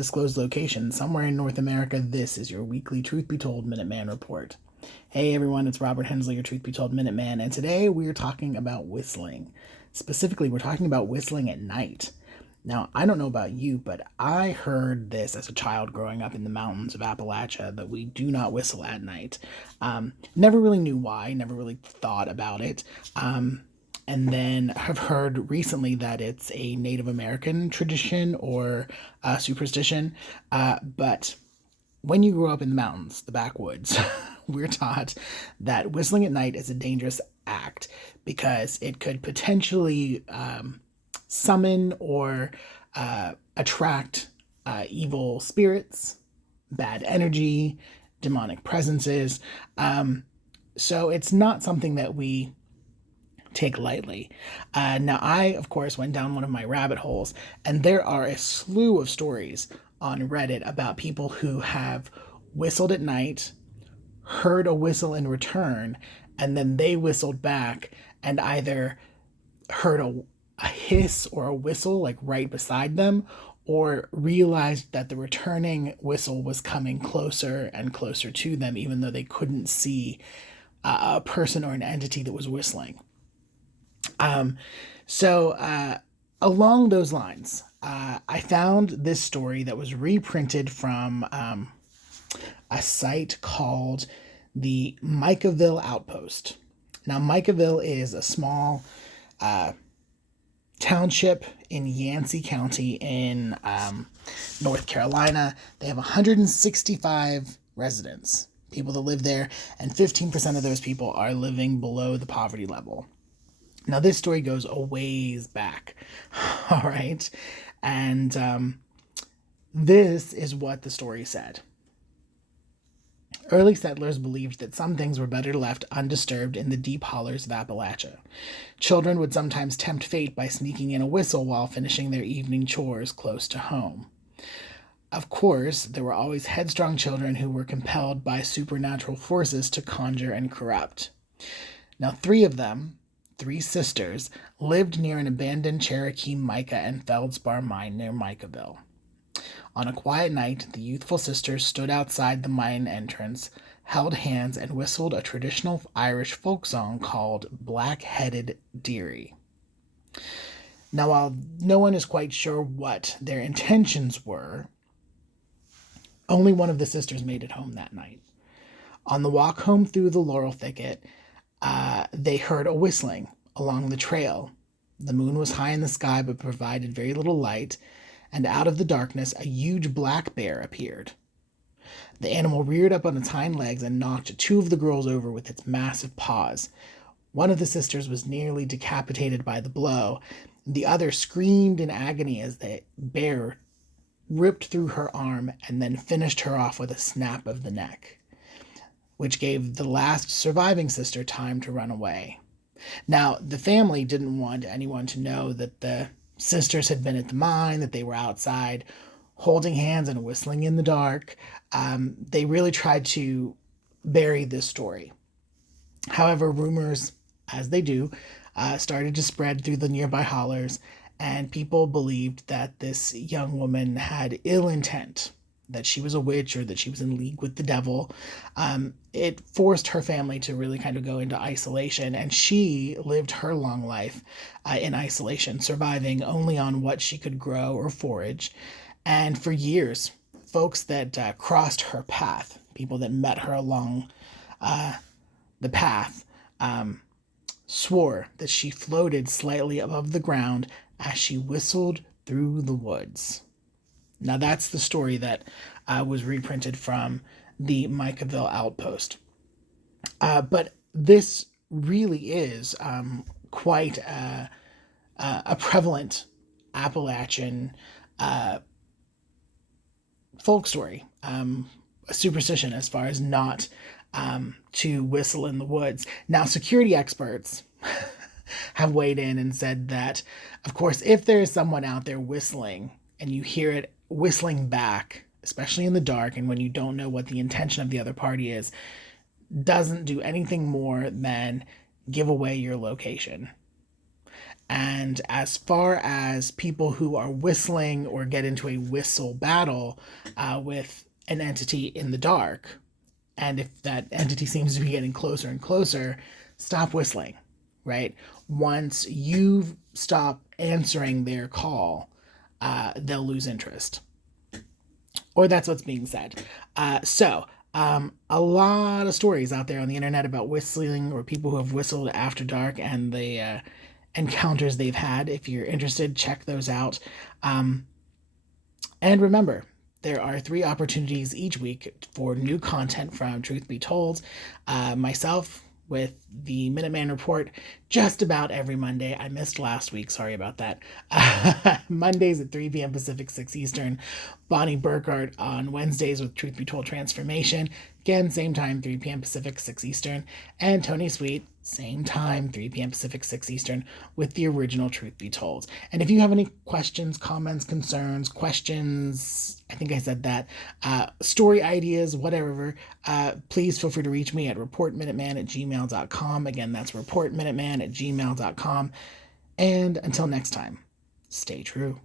undisclosed location somewhere in North America. This is your weekly Truth Be Told Minuteman Report. Hey everyone, it's Robert Hensley, your Truth Be Told Minuteman, and today we're talking about whistling. Specifically, we're talking about whistling at night. Now, I don't know about you, but I heard this as a child growing up in the mountains of Appalachia, that we do not whistle at night. Never really knew why, never really thought about it. And then I've heard recently that it's a Native American tradition or superstition. But when you grow up in the mountains, the backwoods, we're taught that whistling at night is a dangerous act because it could potentially summon or attract evil spirits, bad energy, demonic presences. So it's not something that we take lightly. Now, I, of course, went down one of my rabbit holes, and there are a slew of stories on Reddit about people who have whistled at night, heard a whistle in return, and then they whistled back and either heard a hiss or a whistle like right beside them, or realized that the returning whistle was coming closer and closer to them, even though they couldn't see a person or an entity that was whistling. Along those lines, I found this story that was reprinted from a site called the Micaville Outpost. Now, Micaville is a small township in Yancey County in North Carolina. They have 165 residents, people that live there, and 15% of those people are living below the poverty level. Now, this story goes a ways back, all right? And this is what the story said. Early settlers believed that some things were better left undisturbed in the deep hollers of Appalachia. Children would sometimes tempt fate by sneaking in a whistle while finishing their evening chores close to home. Of course, there were always headstrong children who were compelled by supernatural forces to conjure and corrupt. Now, three sisters, lived near an abandoned Cherokee mica and feldspar mine near Micaville. On a quiet night, the youthful sisters stood outside the mine entrance, held hands, and whistled a traditional Irish folk song called Black-Headed Dearie. Now, while no one is quite sure what their intentions were, only one of the sisters made it home that night. On the walk home through the laurel thicket, they heard a whistling along the trail. The moon was high in the sky but provided very little light, and out of the darkness a huge black bear appeared. The animal reared up on its hind legs and knocked two of the girls over with its massive paws. One of the sisters was nearly decapitated by the blow. The other screamed in agony as the bear ripped through her arm and then finished her off with a snap of the neck, which gave the last surviving sister time to run away. Now, the family didn't want anyone to know that the sisters had been at the mine, that they were outside holding hands and whistling in the dark. They really tried to bury this story. However, rumors, as they do, started to spread through the nearby hollers, and people believed that this young woman had ill intent, that she was a witch or that she was in league with the devil. It forced her family to really kind of go into isolation, and she lived her long life in isolation, surviving only on what she could grow or forage. And for years, folks that crossed her path, people that met her along the path, swore that she floated slightly above the ground as she whistled through the woods. Now, that's the story that was reprinted from the Micaville Outpost. But this really is quite a prevalent Appalachian folk story, a superstition as far as not to whistle in the woods. Now, security experts have weighed in and said that, of course, if there is someone out there whistling and you hear it whistling back, especially in the dark and when you don't know what the intention of the other party is, doesn't do anything more than give away your location. And as far as people who are whistling or get into a whistle battle with an entity in the dark, and if that entity seems to be getting closer and closer, stop whistling, right? Once you stop answering their call, they'll lose interest. Or that's what's being said. A lot of stories out there on the internet about whistling or people who have whistled after dark and the encounters they've had. If you're interested, check those out. And remember, there are 3 opportunities each week for new content from Truth Be Told. Myself with the Minuteman Report just about every Monday. I missed last week. Sorry about that. Mondays at 3 p.m. Pacific, 6 Eastern. Bonnie Burkert on Wednesdays with Truth Be Told Transformation. Again, same time, 3 p.m. Pacific, 6 Eastern. And Tony Sweet, same time, 3 p.m. Pacific, 6 Eastern, with the original Truth Be Told. And if you have any questions, comments, concerns, questions, I think I said that, story ideas, whatever, please feel free to reach me at reportminuteman@gmail.com. Again, that's reportminuteman@gmail.com. And until next time, stay true.